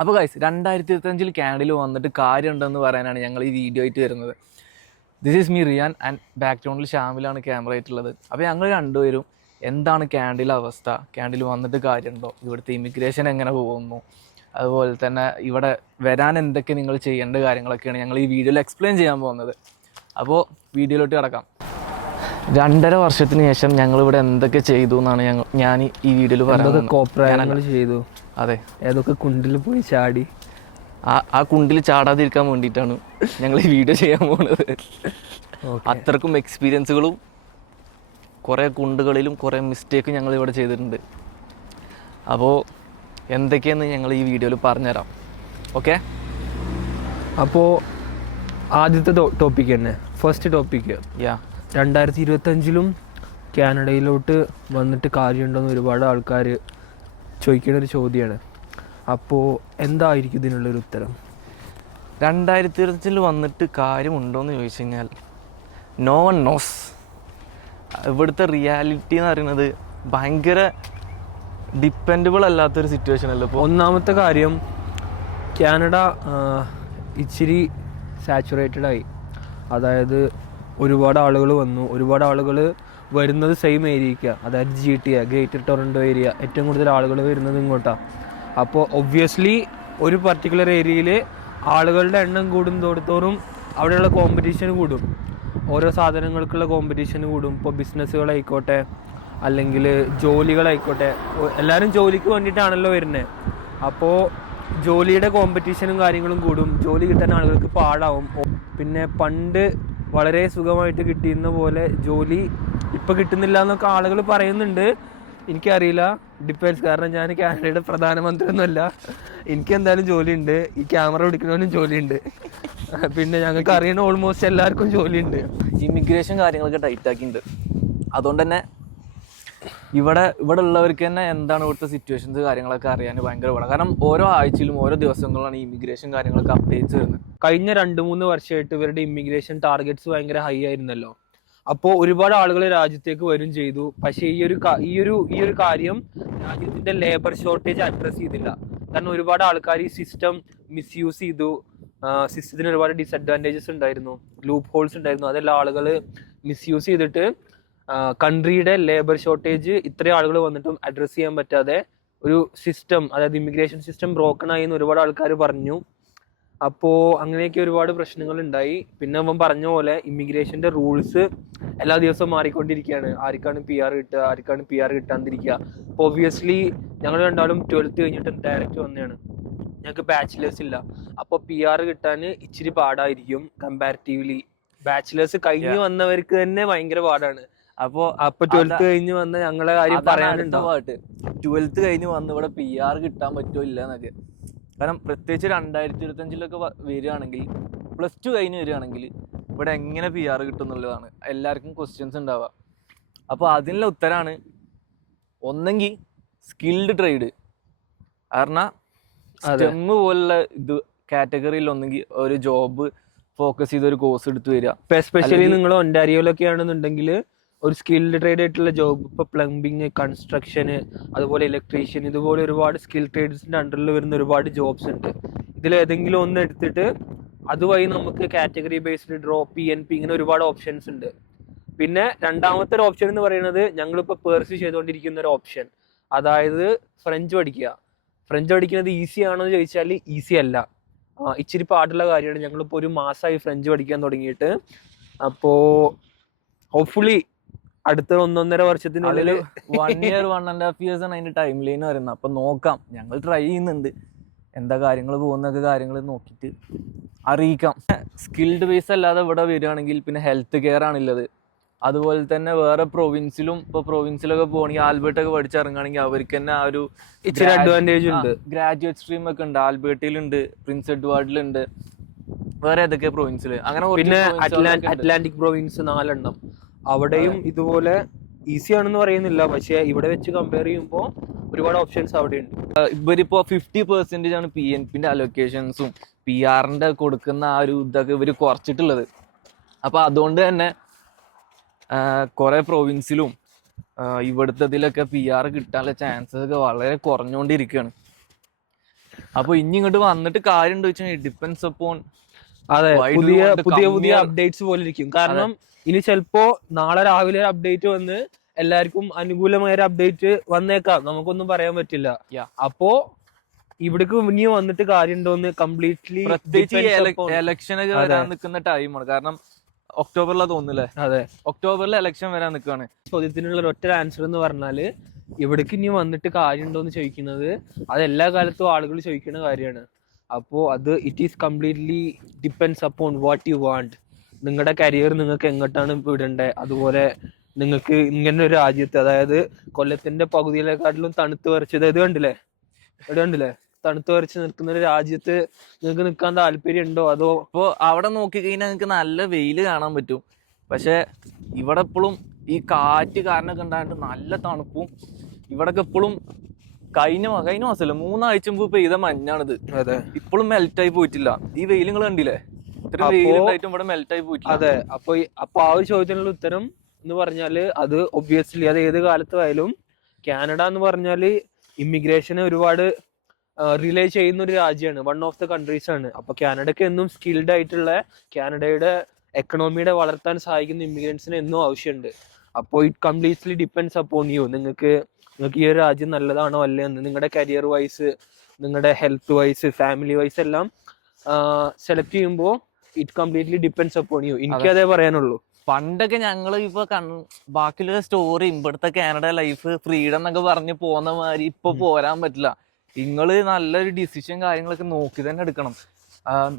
അപ്പോൾ ഗൈസ് 2025 കാനഡയിൽ വന്നിട്ട് കാര്യമുണ്ടെന്ന് പറയാനാണ് ഞങ്ങൾ ഈ വീഡിയോ ആയിട്ട് വരുന്നത്. This is me Riyan and ബാക്ക്ഗ്രൗണ്ടിൽ ഷാമിലാണ് ക്യാമറ ആയിട്ടുള്ളത്. അപ്പോൾ ഞങ്ങൾ രണ്ടുപേരും എന്താണ് കാനഡയിലെ അവസ്ഥ, കാനഡയിൽ വന്നിട്ട് കാര്യമുണ്ടോ, ഇവിടുത്തെ ഇമിഗ്രേഷൻ എങ്ങനെ പോകുന്നു, അതുപോലെ തന്നെ ഇവിടെ വരാൻ എന്തൊക്കെ നിങ്ങൾ ചെയ്യേണ്ട കാര്യങ്ങളൊക്കെയാണ് ഞങ്ങൾ ഈ വീഡിയോയിൽ എക്സ്പ്ലെയിൻ ചെയ്യാൻ പോകുന്നത്. അപ്പോൾ വീഡിയോയിലോട്ട് കിടക്കാം. 2.5 വർഷത്തിന് ശേഷം ഞങ്ങളിവിടെ എന്തൊക്കെ ചെയ്തു എന്നാണ് ഞാൻ ഈ വീഡിയോയിൽ പറയുന്നത്. ചെയ്തു. അതെ, ഏതൊക്കെ കുണ്ടിൽ പോയി ചാടി, ആ കുണ്ടിൽ ചാടാതിരിക്കാൻ വേണ്ടിയിട്ടാണ് ഞങ്ങൾ ഈ വീഡിയോ ചെയ്യാൻ പോകുന്നത്. അത്രക്കും എക്സ്പീരിയൻസുകളും കുറേ കുണ്ടുകളിലും കുറേ മിസ്റ്റേക്കും ഞങ്ങൾ ഇവിടെ ചെയ്തിട്ടുണ്ട്. അപ്പോൾ എന്തൊക്കെയെന്ന് ഞങ്ങൾ ഈ വീഡിയോയിൽ പറഞ്ഞുതരാം. ഓക്കെ, അപ്പോൾ ആദ്യത്തെ ടോപ്പിക് തന്നെ, ഫസ്റ്റ് ടോപ്പിക്ക്. 2025 കാനഡയിലോട്ട് വന്നിട്ട് കാര്യമുണ്ടെന്ന് ഒരുപാട് ആൾക്കാർ ചോദിക്കുന്നൊരു ചോദ്യമാണ്. അപ്പോൾ എന്തായിരിക്കും ഇതിനുള്ളൊരു ഉത്തരം? 2025 വന്നിട്ട് കാര്യമുണ്ടോയെന്ന് ചോദിച്ചു കഴിഞ്ഞാൽ നോ വൺ നോസ്. ഇവിടുത്തെ റിയാലിറ്റി എന്ന് പറയുന്നത് ഭയങ്കര ഡിപ്പെൻഡബിൾ അല്ലാത്തൊരു സിറ്റുവേഷൻ അല്ല. ഇപ്പോൾ ഒന്നാമത്തെ കാര്യം, കാനഡ ഇച്ചിരി സാച്ചുറേറ്റഡായി. അതായത് ഒരുപാട് ആളുകൾ വന്നു, ഒരുപാട് ആളുകൾ വരുന്നത് സെയിം ഏരിയയ്ക്കാണ്. അതായത് GTA, ഗ്രേറ്റർ ടൊറൻറ്റോ ഏരിയ, ഏറ്റവും കൂടുതൽ ആളുകൾ വരുന്നത് ഇങ്ങോട്ടാണ്. അപ്പോൾ ഒബ്വിയസ്ലി ഒരു പർട്ടിക്കുലർ ഏരിയയിൽ ആളുകളുടെ എണ്ണം കൂടുന്തോറും അവിടെയുള്ള കോമ്പറ്റീഷൻ കൂടും. ഓരോ സാധനങ്ങൾക്കുള്ള കോമ്പറ്റീഷൻ കൂടും. ഇപ്പോൾ ബിസിനസ്സുകളായിക്കോട്ടെ, അല്ലെങ്കിൽ ജോലികളായിക്കോട്ടെ, എല്ലാവരും ജോലിക്ക് വേണ്ടിയിട്ടാണല്ലോ വരുന്നത്. അപ്പോൾ ജോലിയുടെ കോമ്പറ്റീഷനും കാര്യങ്ങളും കൂടും. ജോലി കിട്ടാൻ ആളുകൾക്ക് പാടാവും. പിന്നെ പണ്ട് വളരെ സുഖമായിട്ട് കിട്ടിയിരുന്ന പോലെ ജോലി ഇപ്പോൾ കിട്ടുന്നില്ല എന്നൊക്കെ ആളുകൾ പറയുന്നുണ്ട്. എനിക്കറിയില്ല, ഡിപ്പെൻസ്. കാരണം ഞാൻ കാനഡയുടെ പ്രധാനമന്ത്രിയൊന്നുമല്ല. എനിക്ക് എന്തായാലും ജോലിയുണ്ട്, ഈ ക്യാമറ പിടിക്കുന്നവനും ജോലിയുണ്ട്, പിന്നെ ഞങ്ങൾക്ക് അറിയണ ഓൾമോസ്റ്റ് എല്ലാവർക്കും ജോലിയുണ്ട്. ഇമിഗ്രേഷൻ കാര്യങ്ങളൊക്കെ ടൈറ്റാക്കിയിട്ടുണ്ട്. അതുകൊണ്ട് തന്നെ ഇവിടെ ഉള്ളവർക്ക് തന്നെ എന്താണ് ഇവിടുത്തെ സിറ്റുവേഷൻസ് കാര്യങ്ങളൊക്കെ അറിയാൻ ഭയങ്കര പാടാണ്. കാരണം ഓരോ ആഴ്ചയിലും ഓരോ ദിവസങ്ങളിലാണ് ഈ ഇമിഗ്രേഷൻ കാര്യങ്ങളൊക്കെ അപ്ഡേറ്റ്സ് വരുന്നത്. കഴിഞ്ഞ 2-3 വർഷമായിട്ട് ഇവരുടെ ഇമിഗ്രേഷൻ ടാർഗറ്റ്സ് ഭയങ്കര ഹൈ ആയിരുന്നല്ലോ. അപ്പോൾ ഒരുപാട് ആളുകൾ രാജ്യത്തേക്ക് വരും ചെയ്തു. പക്ഷേ ഈ ഒരു കാര്യം രാജ്യത്തിന്റെ ലേബർ ഷോർട്ടേജ് അഡ്രസ് ചെയ്തില്ല. കാരണം ഒരുപാട് ആൾക്കാർ ഈ സിസ്റ്റം മിസ്യൂസ് ചെയ്തു. സിസ്റ്റത്തിന് ഒരുപാട് ഡിസഡ്വാൻറ്റേജസ് ഉണ്ടായിരുന്നു, ലൂപ്പ് ഹോൾസ് ഉണ്ടായിരുന്നു. അതെല്ലാം ആളുകൾ മിസ്യൂസ് ചെയ്തിട്ട് കൺട്രിയുടെ ലേബർ ഷോർട്ടേജ് ഇത്രയും ആളുകൾ വന്നിട്ടും അഡ്രസ്സ് ചെയ്യാൻ പറ്റാതെ ഒരു സിസ്റ്റം, അതായത് ഇമിഗ്രേഷൻ സിസ്റ്റം ബ്രോക്കൺ ആയി എന്ന് ഒരുപാട് ആൾക്കാർ പറഞ്ഞു. അപ്പോൾ അങ്ങനെയൊക്കെ ഒരുപാട് പ്രശ്നങ്ങൾ ഉണ്ടായി. പിന്നെ അവൻ പറഞ്ഞ പോലെ ഇമിഗ്രേഷന്റെ റൂൾസ് എല്ലാ ദിവസവും മാറിക്കൊണ്ടിരിക്കുകയാണ്. ആർക്കാണ് PR കിട്ടുക, ആർക്കാണ് PR കിട്ടാണ്ടിരിക്കുക. അപ്പോൾ ഒബ്വിയസ്ലി ഞങ്ങൾ രണ്ടാളും 12th കഴിഞ്ഞിട്ട് ഡയറക്റ്റ് വന്നതാണ്. ഞങ്ങൾക്ക് ബാച്ചിലേഴ്സ് ഇല്ല. അപ്പോൾ PR കിട്ടാൻ ഇച്ചിരി പാടായിരിക്കും കമ്പാരിറ്റീവ്ലി. ബാച്ചിലേഴ്സ് കഴിഞ്ഞ് വന്നവർക്ക് തന്നെ ഭയങ്കര പാടാണ്. അപ്പോൾ 12th കഴിഞ്ഞ് വന്ന ഞങ്ങളെ കാര്യം പറയാനുണ്ടോ? 12th കഴിഞ്ഞ് വന്ന് ഇവിടെ PR കിട്ടാൻ പറ്റുമോ ഇല്ല എന്നൊക്കെ. കാരണം പ്രത്യേകിച്ച് 2025 വരികയാണെങ്കിൽ, +2 കഴിഞ്ഞ് വരികയാണെങ്കിൽ ഇവിടെ എങ്ങനെ PR കിട്ടും എന്നുള്ളതാണ് എല്ലാവർക്കും ക്വസ്റ്റ്യൻസ് ഉണ്ടാവുക. അപ്പോൾ അതിനുള്ള ഉത്തരമാണ് ഒന്നെങ്കിൽ സ്കിൽഡ് ട്രേഡ്. കാരണം STEM പോലുള്ള ഇത് കാറ്റഗറിയിൽ ഒന്നെങ്കിൽ ഒരു ജോബ് ഫോക്കസ് ചെയ്ത് ഒരു കോഴ്സ് എടുത്ത് വരിക. എസ്പെഷ്യലി നിങ്ങൾ ഒൻറ്റാരിയോയിലൊക്കെ ആണെന്നുണ്ടെങ്കിൽ ഒരു സ്കിൽഡ് ട്രേഡ് ആയിട്ടുള്ള ജോബ്, ഇപ്പോൾ പ്ലംബിങ്, കൺസ്ട്രക്ഷന്, അതുപോലെ ഇലക്ട്രീഷ്യൻ, ഇതുപോലെ ഒരുപാട് സ്കിൽ ട്രേഡ്സിന്റെ അണ്ടറിൽ വരുന്ന ഒരുപാട് ജോബ്സ് ഉണ്ട്. ഇതിൽ ഏതെങ്കിലും ഒന്ന് എടുത്തിട്ട് അതുവഴി നമുക്ക് കാറ്റഗറി ബേസ്ഡ് ഡ്രോ, PNP, ഇങ്ങനെ ഒരുപാട് ഓപ്ഷൻസ് ഉണ്ട്. പിന്നെ രണ്ടാമത്തെ ഒരു ഓപ്ഷൻ എന്ന് പറയുന്നത് ഞങ്ങളിപ്പോൾ പേഴ്സ്യൂ ചെയ്തുകൊണ്ടിരിക്കുന്ന ഒരു ഓപ്ഷൻ, അതായത് ഫ്രഞ്ച് പഠിക്കുക. ഫ്രഞ്ച് പഠിക്കുന്നത് ഈസി ആണോ എന്ന് ചോദിച്ചാൽ ഈസി അല്ല, ഇച്ചിരി പാടുള്ള കാര്യമാണ്. ഞങ്ങളിപ്പോൾ 1 മാസമായി ഫ്രഞ്ച് പഠിക്കാൻ തുടങ്ങിയിട്ട്. അപ്പോൾ ഹോപ്പ്ഫുള്ളി അടുത്ത 1.5 വർഷത്തിനുള്ളിൽ 1 year 1.5 years ആണ് അതിന്റെ ടൈം ലൈൻ വരുന്നത്. അപ്പൊ നോക്കാം, ഞങ്ങൾ ട്രൈ ചെയ്യുന്നുണ്ട്. എന്താ കാര്യങ്ങൾ പോകുന്നൊക്കെ കാര്യങ്ങൾ നോക്കിയിട്ട് അറിയിക്കാം. സ്കിൽഡ് ബേസ് അല്ലാതെ ഇവിടെ വരികയാണെങ്കിൽ പിന്നെ ഹെൽത്ത് കെയർ ആണുള്ളത്. അതുപോലെ തന്നെ വേറെ പ്രൊവിൻസിലും, ഇപ്പോൾ പ്രൊവിൻസിലൊക്കെ പോകണമെങ്കിൽ ആൽബർട്ടൊക്കെ പഠിച്ചിറങ്ങുകയാണെങ്കിൽ അവർക്ക് തന്നെ ആ ഒരു ഇച്ചിരി അഡ്വാൻറ്റേജ് ഉണ്ട്. ഗ്രാജുവേറ്റ് സ്ട്രീം ഒക്കെ ഉണ്ട്. ആൽബർട്ടിലുണ്ട്, പ്രിൻസ് എഡ്വാർഡിലുണ്ട്, വേറെ ഏതൊക്കെ പ്രൊവിൻസിൽ, അങ്ങനെ. പിന്നെ അറ്റ്ലാന്റിക് പ്രൊവിൻസ് 4 എണ്ണം, അവിടെയും ഇതുപോലെ ഈസി ആണെന്ന് പറയുന്നില്ല. പക്ഷെ ഇവിടെ വെച്ച് കമ്പയർ ചെയ്യുമ്പോൾ ഒരുപാട് ഓപ്ഷൻസ് അവിടെ ഉണ്ട്. ഇവരിപ്പോ 50% ആണ് PNPന്റെ അലൊക്കേഷൻസും PR-ന്റെ കൊടുക്കുന്ന ആ ഒരു ഇതൊക്കെ ഇവർ കുറച്ചിട്ടുള്ളത്. അപ്പൊ അതുകൊണ്ട് തന്നെ കുറെ പ്രൊവിൻസിലും ഇവിടുത്തെ ഇതിലൊക്കെ PR കിട്ടാനുള്ള ചാൻസസ് ഒക്കെ വളരെ കുറഞ്ഞുകൊണ്ടിരിക്കുകയാണ്. അപ്പൊ ഇനി ഇങ്ങോട്ട് വന്നിട്ട് കാര്യം ഉണ്ടോ വെച്ചാൽ ഡിപ്പെൻസ് അപ്പോൺ അതെ, Why do you പുതിയ want to പുതിയ come പുതിയ here? അപ്ഡേറ്റ്സ് പോലെ ഇരിക്കും. കാരണം ഇനി ചിലപ്പോ നാളെ രാവിലെ അപ്ഡേറ്റ് വന്ന് എല്ലാവർക്കും അനുകൂലമായ ഒരു അപ്ഡേറ്റ് വന്നേക്കാം, നമുക്കൊന്നും പറയാൻ പറ്റില്ല. Yeah. അപ്പോ ഇവിടേക്ക് ഇനി വന്നിട്ട് കാര്യമുണ്ടോന്ന് കംപ്ലീറ്റ്ലി പ്രത്യേകിച്ച് എലക്ഷനൊക്കെ വരാൻ നിൽക്കുന്ന ടൈമാണ്. കാരണം ഒക്ടോബറിലാ തോന്നുന്നില്ലേ? അതെ, ഒക്ടോബറിൽ എലക്ഷൻ വരാൻ നിൽക്കുകയാണ്. ചോദ്യത്തിനുള്ള ഒരൊറ്റ ആൻസർ എന്ന് പറഞ്ഞാല് ഇവിടേക്ക് ഇനി വന്നിട്ട് കാര്യമുണ്ടോന്ന് ചോദിക്കുന്നത് അത് എല്ലാ കാലത്തും ആളുകൾ ചോദിക്കുന്ന കാര്യമാണ്. അപ്പോൾ അത് it is completely depends upon what you want. നിങ്ങളുടെ കരിയർ നിങ്ങൾക്ക് എങ്ങോട്ടാണ് വിടേണ്ടത്, അതുപോലെ നിങ്ങൾക്ക് ഇങ്ങനെ ഒരു രാജ്യത്ത്, അതായത് കൊല്ലത്തിന്റെ പകുതിയിലെക്കാട്ടിലും തണുത്ത് വരച്ചത് ഇത് കണ്ടില്ലേ, തണുത്ത് വരച്ച് നിൽക്കുന്ന ഒരു രാജ്യത്ത് നിങ്ങൾക്ക് നിൽക്കാൻ താല്പര്യം ഉണ്ടോ? അതോ ഇപ്പോൾ അവിടെ നോക്കിക്കഴിഞ്ഞാൽ നിങ്ങൾക്ക് നല്ല വെയിൽ കാണാൻ പറ്റും. പക്ഷെ ഇവിടെ എപ്പോഴും ഈ കാറ്റ് കാരണമൊക്കെ ഉണ്ടായിട്ട് നല്ല തണുപ്പും. ഇവിടൊക്കെ എപ്പോഴും കഴിഞ്ഞ മാസമല്ല 3 ആഴ്ച മുമ്പ് പെയ്ത മഞ്ഞാണിത്. അതെ, ഇപ്പോഴും മെൽറ്റായി പോയിട്ടില്ല. ഈ വെയിൽ നിങ്ങൾ കണ്ടില്ലേ, ഇത്ര വെയിലുണ്ടായിട്ടും ഇവിടെ മെൽറ്റായി പോയിട്ടില്ല. അതെ, അപ്പൊ ആ ഒരു ചോദ്യത്തിനുള്ള ഉത്തരം എന്ന് പറഞ്ഞാല് അത് ഒബ്വിയസ്ലി അത് ഏത് കാലത്തായാലും കാനഡ എന്ന് പറഞ്ഞാല് ഇമിഗ്രേഷന് ഒരുപാട് റിലേ ചെയ്യുന്ന ഒരു രാജ്യമാണ്, വൺ ഓഫ് ദ കൺട്രീസ് ആണ്. അപ്പൊ കാനഡക്ക് എന്നും സ്കിൽഡ് ആയിട്ടുള്ള, കാനഡയുടെ എക്കണോമിയുടെ വളർത്താൻ സഹായിക്കുന്ന ഇമിഗ്രൻസിന് എന്നും ആവശ്യമുണ്ട്. അപ്പോൾ it completely depends upon you. നിങ്ങൾക്ക് ഈ ഒരു രാജ്യം നല്ലതാണോ അല്ലേ എന്ന് നിങ്ങളുടെ കരിയർ വൈസ്, നിങ്ങളുടെ ഹെൽത്ത് വൈസ്, ഫാമിലി വൈസ് എല്ലാം സെലക്ട് ചെയ്യുമ്പോൾ it completely depends upon you. എനിക്ക് അതേ പറയാനുള്ളൂ. പണ്ടൊക്കെ ഞങ്ങൾ ഇപ്പൊ ബാക്കിയുള്ള സ്റ്റോറി ഇവിടുത്തെ കാനഡ ലൈഫ് ഫ്രീഡം എന്നൊക്കെ പറഞ്ഞ് പോകുന്ന മാതിരി ഇപ്പൊ പോരാൻ പറ്റില്ല. നിങ്ങള് നല്ലൊരു ഡിസിഷൻ കാര്യങ്ങളൊക്കെ നോക്കി തന്നെ എടുക്കണം.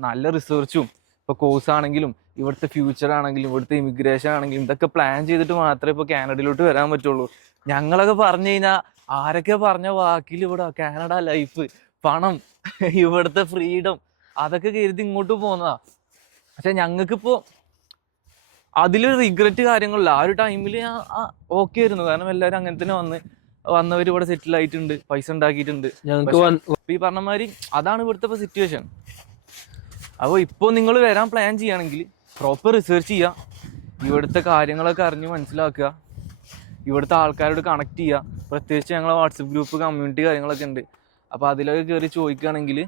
നല്ല റിസർച്ചും ഇപ്പൊ കോഴ്സ് ആണെങ്കിലും ഇവിടുത്തെ ഫ്യൂച്ചർ ആണെങ്കിലും ഇവിടുത്തെ ഇമിഗ്രേഷൻ ആണെങ്കിലും ഇതൊക്കെ പ്ലാൻ ചെയ്തിട്ട് മാത്രമേ ഇപ്പൊ കാനഡയിലോട്ട് വരാൻ പറ്റുള്ളൂ. ഞങ്ങളൊക്കെ പറഞ്ഞു കഴിഞ്ഞാൽ ആരൊക്കെ പറഞ്ഞ വാക്കിൽ ഇവിടെ കാനഡ ലൈഫ്, പണം, ഇവിടുത്തെ ഫ്രീഡം അതൊക്കെ കരുതി ഇങ്ങോട്ട് പോകുന്നതാ. പക്ഷെ ഞങ്ങൾക്കിപ്പോ അതിൽ റിഗ്രറ്റ് കാര്യങ്ങളില്ല. ആ ഒരു ടൈമിൽ ഓക്കെ ആയിരുന്നു. കാരണം എല്ലാവരും അങ്ങനെ തന്നെ വന്നവർ ഇവിടെ സെറ്റിൽ ആയിട്ടുണ്ട്, പൈസ ഉണ്ടാക്കിയിട്ടുണ്ട്. ഞങ്ങൾക്ക് ഈ പറഞ്ഞ മാതിരി അതാണ് ഇവിടുത്തെ സിറ്റുവേഷൻ. അപ്പോൾ ഇപ്പോൾ നിങ്ങൾ വരാൻ പ്ലാൻ ചെയ്യുകയാണെങ്കിൽ പ്രോപ്പർ റിസർച്ച് ചെയ്യുക, ഇവിടുത്തെ കാര്യങ്ങളൊക്കെ അറിഞ്ഞ് മനസ്സിലാക്കുക, ഇവിടുത്തെ ആൾക്കാരോട് കണക്ട് ചെയ്യുക. പ്രത്യേകിച്ച് ഞങ്ങളെ വാട്സപ്പ് ഗ്രൂപ്പ് കമ്മ്യൂണിറ്റി കാര്യങ്ങളൊക്കെ ഉണ്ട്. അപ്പോൾ അതിലൊക്കെ കയറി ചോദിക്കുകയാണെങ്കിൽ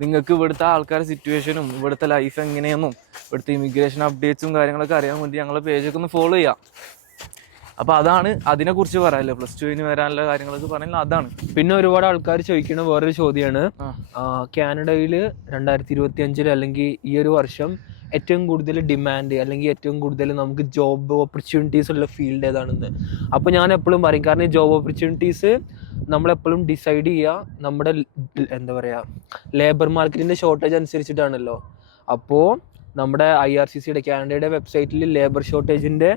നിങ്ങൾക്ക് ഇവിടുത്തെ ആൾക്കാരുടെ സിറ്റുവേഷനും ഇവിടുത്തെ ലൈഫ് എങ്ങനെയെന്നും ഇവിടുത്തെ ഇമിഗ്രേഷൻ അപ്ഡേറ്റ്സും കാര്യങ്ങളൊക്കെ അറിയാൻ വേണ്ടി ഞങ്ങളെ പേജൊക്കെ ഒന്ന് ഫോളോ ചെയ്യാം. അപ്പോൾ അതാണ് അതിനെക്കുറിച്ച് പറയാമല്ലോ. +2 വരാനുള്ള കാര്യങ്ങളൊക്കെ പറഞ്ഞാൽ അതാണ്. പിന്നെ ഒരുപാട് ആൾക്കാർ ചോദിക്കുന്ന വേറൊരു ചോദ്യമാണ്, കാനഡയിൽ 2025 അല്ലെങ്കിൽ ഈ ഒരു വർഷം ഏറ്റവും കൂടുതൽ ഡിമാൻഡ് അല്ലെങ്കിൽ ഏറ്റവും കൂടുതൽ നമുക്ക് ജോബ് ഓപ്പർച്യൂണിറ്റീസ് ഉള്ള ഫീൽഡ് ഏതാണെന്ന്. അപ്പോൾ ഞാൻ എപ്പോഴും പറയും, കാരണം ഈ ജോബ് ഓപ്പർച്യൂണിറ്റീസ് നമ്മളെപ്പോഴും ഡിസൈഡ് ചെയ്യുക നമ്മുടെ എന്താ പറയുക ലേബർ മാർക്കറ്റിൻ്റെ ഷോർട്ടേജ് അനുസരിച്ചിട്ടാണല്ലോ. അപ്പോൾ നമ്മുടെ IRCCയുടെ കാനഡയുടെ വെബ്സൈറ്റിൽ ലേബർ ഷോർട്ടേജിൻ്റെ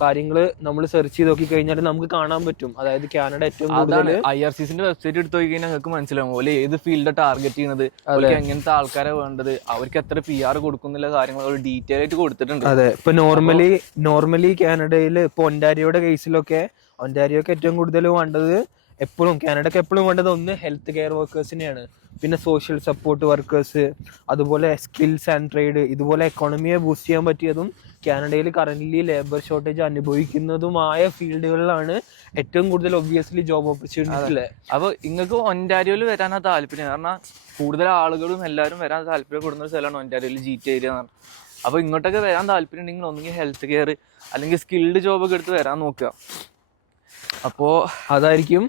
കാര്യങ്ങൾ നമ്മൾ സെർച്ച് ചെയ്ത് നോക്കി കഴിഞ്ഞാൽ നമുക്ക് കാണാൻ പറ്റും. അതായത് കാനഡ ഏറ്റവും കൂടുതൽ IRCCന്റെ വെബ്സൈറ്റ് എടുത്ത് നോക്കി കഴിഞ്ഞാൽ നിങ്ങൾക്ക് മനസ്സിലാവും പോലെ ഏത് ഫീൽഡ് ടാർഗറ്റ് ചെയ്യുന്നത്, അവർക്ക് എങ്ങനത്തെ ആൾക്കാരെ വേണ്ടത്, അവർക്ക് എത്ര PR കൊടുക്കുന്നുള്ള കാര്യങ്ങൾ ഡീറ്റെയിൽ ആയിട്ട് കൊടുത്തിട്ടുണ്ട്. അതെ, ഇപ്പൊ നോർമലി കാനഡയിൽ ഇപ്പൊ ഒന്റാരിയോയുടെ കേസിലൊക്കെ ഒന്റാരിയോക്ക് ഏറ്റവും കൂടുതൽ വേണ്ടത് കാനഡക്ക് എപ്പോഴും വേണ്ടത് ഒന്ന് ഹെൽത്ത് കെയർ വർക്കേഴ്സിനെയാണ്, പിന്നെ സോഷ്യൽ സപ്പോർട്ട് വർക്കേഴ്സ്, അതുപോലെ സ്കിൽസ് ആൻഡ് ട്രേഡ്, ഇതുപോലെ എക്കോണമിയെ ബൂസ്റ്റ് ചെയ്യാൻ പറ്റിയതും കാനഡയിൽ കറന്റ്ലി ലേബർ ഷോർട്ടേജ് അനുഭവിക്കുന്നതുമായ ഫീൽഡുകളിലാണ് ഏറ്റവും കൂടുതൽ ഒബ്വിയസ്ലി ജോബ് ഓപ്പർച്യൂണിറ്റീസ്. അപ്പോൾ നിങ്ങൾക്ക് ഒന്റാരിയോയിൽ വരാനാ താല്പര്യം, കാരണം കൂടുതൽ ആളുകളും എല്ലാവരും വരാൻ താല്പര്യപ്പെടുന്ന ഒരു സ്ഥലമാണ് ഒന്റാരിയോയിൽ GTA ഏരിയ എന്ന് പറഞ്ഞാൽ. അപ്പോൾ ഇങ്ങോട്ടൊക്കെ വരാൻ താല്പര്യം ഉണ്ടെങ്കിൽ ഒന്നെങ്കിൽ ഹെൽത്ത് കെയർ അല്ലെങ്കിൽ സ്കിൽഡ് ജോബൊക്കെ എടുത്ത് വരാൻ നോക്കുക. അപ്പോൾ അതായിരിക്കും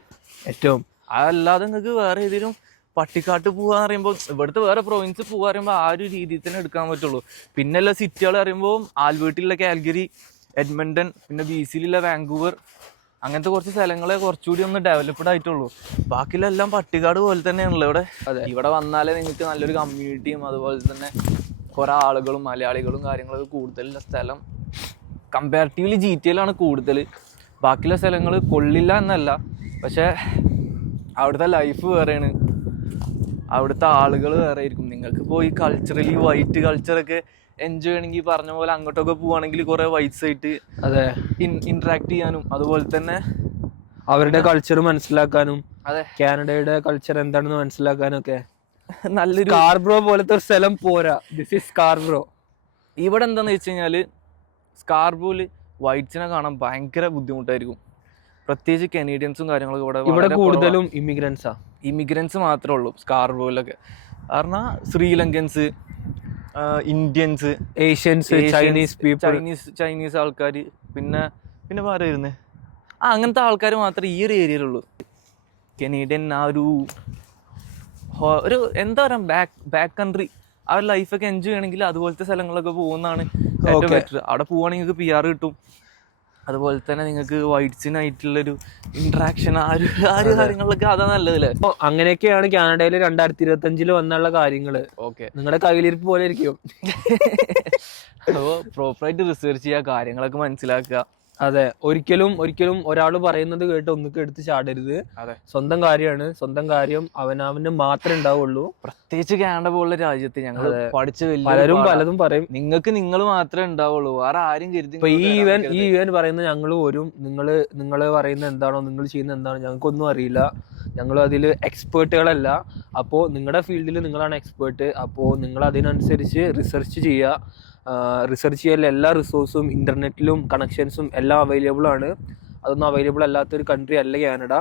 ഏറ്റവും. അതല്ലാതെ നിങ്ങൾക്ക് വേറെ ഏതെങ്കിലും പട്ടിക്കാട്ട് പോകാന്ന് പറയുമ്പോൾ ഇവിടുത്തെ വേറെ പ്രൊവിൻസ് പോകാൻ പറയുമ്പോൾ ആ ഒരു രീതിയിൽ തന്നെ എടുക്കാൻ പറ്റുള്ളൂ. പിന്നെയുള്ള സിറ്റികൾ പറയുമ്പോൾ ആൽബർട്ടിലുള്ള കാൽഗറി, എഡ്മണ്ടൺ, പിന്നെ BCയിലുള്ള വാങ്കൂവർ, അങ്ങനത്തെ കുറച്ച് സ്ഥലങ്ങളെ കുറച്ചുകൂടി ഒന്ന് ഡെവലപ്ഡ് ആയിട്ടുള്ളൂ. ബാക്കിയുള്ള എല്ലാം പട്ടിക്കാട് പോലെ തന്നെയാണല്ലോ ഇവിടെ. ഇവിടെ വന്നാലേ നിങ്ങൾക്ക് നല്ലൊരു കമ്മ്യൂണിറ്റിയും അതുപോലെ തന്നെ കുറേ ആളുകളും മലയാളികളും കാര്യങ്ങളൊക്കെ കൂടുതലുള്ള സ്ഥലം. കമ്പാരിറ്റീവ്ലി GTA കൂടുതൽ. ബാക്കിയുള്ള സ്ഥലങ്ങൾ കൊള്ളില്ല എന്നല്ല, പക്ഷേ അവിടുത്തെ ലൈഫ് വേറെയാണ്, അവിടുത്തെ ആളുകൾ വേറെ ആയിരിക്കും. നിങ്ങൾക്ക് പോയി കൾച്ചറലി വൈറ്റ് കൾച്ചറൊക്കെ എൻജോയ് ചെയ്യണമെങ്കിൽ പറഞ്ഞ പോലെ അങ്ങോട്ടൊക്കെ പോവുകയാണെങ്കിൽ കുറേ വൈറ്റ്സ് ആയിട്ട് ഇന്ററാക്ട് ചെയ്യാനും അതുപോലെ തന്നെ അവരുടെ കൾച്ചർ മനസ്സിലാക്കാനും, അതെ കാനഡയുടെ കൾച്ചർ എന്താണെന്ന് മനസ്സിലാക്കാനും ഒക്കെ നല്ലൊരു സ്കാർബ്രോ പോലത്തെ ഒരു സ്ഥലം പോരാ. This is Scarborough. ഇവിടെ എന്താന്ന് വെച്ച് കഴിഞ്ഞാൽ സ്കാർബ്രോയില് വൈറ്റ്സിനെ കാണാൻ ഭയങ്കര ബുദ്ധിമുട്ടായിരിക്കും. പ്രത്യേകിച്ച് കനേഡിയൻസും കാര്യങ്ങളൊക്കെ ഇവിടെ കൂടുതലും ഇമിഗ്രൻസാ. ഇമിഗ്രൻസ് മാത്രമേ ഉള്ളൂ സ്കാർബോയിലൊക്കെ. കാരണം Sri Lankans, Indians, Asians, Chinese people, Chinese ആൾക്കാർ, പിന്നെ പിന്നെ പറയുന്നത് അങ്ങനത്തെ ആൾക്കാർ മാത്രമേ ഈ ഒരു ഏരിയയിലുള്ളൂ. കനേഡിയൻ ആ ഒരു എന്താ പറയുക ബാക്ക് കൺട്രി ആ ഒരു ലൈഫൊക്കെ എൻജോയ് ചെയ്യണമെങ്കിൽ അതുപോലത്തെ സ്ഥലങ്ങളൊക്കെ പോകുന്നതാണ് ഏറ്റവും ബെറ്റർ. അവിടെ പോവുകയാണെങ്കിൽ നിങ്ങൾക്ക് PR കിട്ടും. അതുപോലെ തന്നെ നിങ്ങൾക്ക് വൈറ്റ്സിനായിട്ടുള്ളൊരു ഇന്ററാക്ഷൻ ആ ഒരു കാര്യങ്ങളിലൊക്കെ അതാ നല്ലതല്ലേ. അപ്പൊ അങ്ങനെയൊക്കെയാണ് കാനഡയിൽ 2025 വന്നുള്ള കാര്യങ്ങള്. ഓക്കെ, നിങ്ങളുടെ കയ്യിലിരിപ്പ് പോലെ ഇരിക്കും. അപ്പോൾ പ്രോപ്പറായിട്ട് റിസർച്ച് ചെയ്യുക, കാര്യങ്ങളൊക്കെ മനസ്സിലാക്കുക. അതെ, ഒരിക്കലും ഒരാൾ പറയുന്നത് കേട്ട് ഒന്നിക്ക് എടുത്ത് ചാടരുത്. അതെ, സ്വന്തം കാര്യമാണ്, സ്വന്തം കാര്യം അവനവന് മാത്രമേ ഉണ്ടാവുള്ളൂ. പ്രത്യേകിച്ച് കാനഡ പോലുള്ള രാജ്യത്ത് ഞങ്ങൾ പഠിച്ച് പലതും പറയും, നിങ്ങൾക്ക് നിങ്ങൾ മാത്രമേ ഉണ്ടാവുള്ളൂ, വേറെ ആരും കരുതി. ഇപ്പൊ ഈ ഇവൻ പറയുന്നത് ഞങ്ങൾ വരും, നിങ്ങള് പറയുന്നത് എന്താണോ, നിങ്ങൾ ചെയ്യുന്നത് എന്താണോ ഞങ്ങൾക്കൊന്നും അറിയില്ല, ഞങ്ങൾ അതിൽ എക്സ്പേർട്ടുകളല്ല. അപ്പോൾ നിങ്ങളുടെ ഫീൽഡിൽ നിങ്ങളാണ് എക്സ്പേർട്ട്. അപ്പോൾ നിങ്ങൾ അതിനനുസരിച്ച് റിസർച്ച് ചെയ്യുക. റിസർച്ച് ചെയ്യാൻ എല്ലാ റിസോഴ്സും ഇന്റർനെറ്റിലും കണക്ഷൻസും എല്ലാം അവൈലബിൾ ആണ്. അതൊന്നും അവൈലബിൾ അല്ലാത്തൊരു കൺട്രി അല്ല കാനഡ.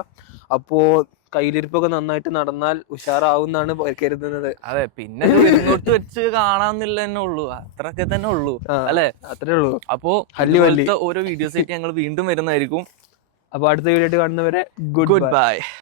അപ്പോൾ കയ്യിലിരിപ്പൊക്കെ നന്നായിട്ട് നടന്നാൽ ഉഷാറാവുന്നാണ് കരുതുന്നത്. അതെ, പിന്നെ ഇങ്ങോട്ട് വെച്ച് കാണാന്നില്ല തന്നെ ഉള്ളൂ, അത്രയൊക്കെ തന്നെ ഉള്ളൂ അല്ലെ, അത്രേ ഉള്ളൂ. അപ്പോ ഓരോ വീഡിയോസ് ആയിട്ട് ഞങ്ങൾ വീണ്ടും വരുന്നതായിരിക്കും. അപ്പൊ അടുത്ത വീഡിയോ ആയിട്ട് കാണുന്നവരെ ഗുഡ് ബൈ.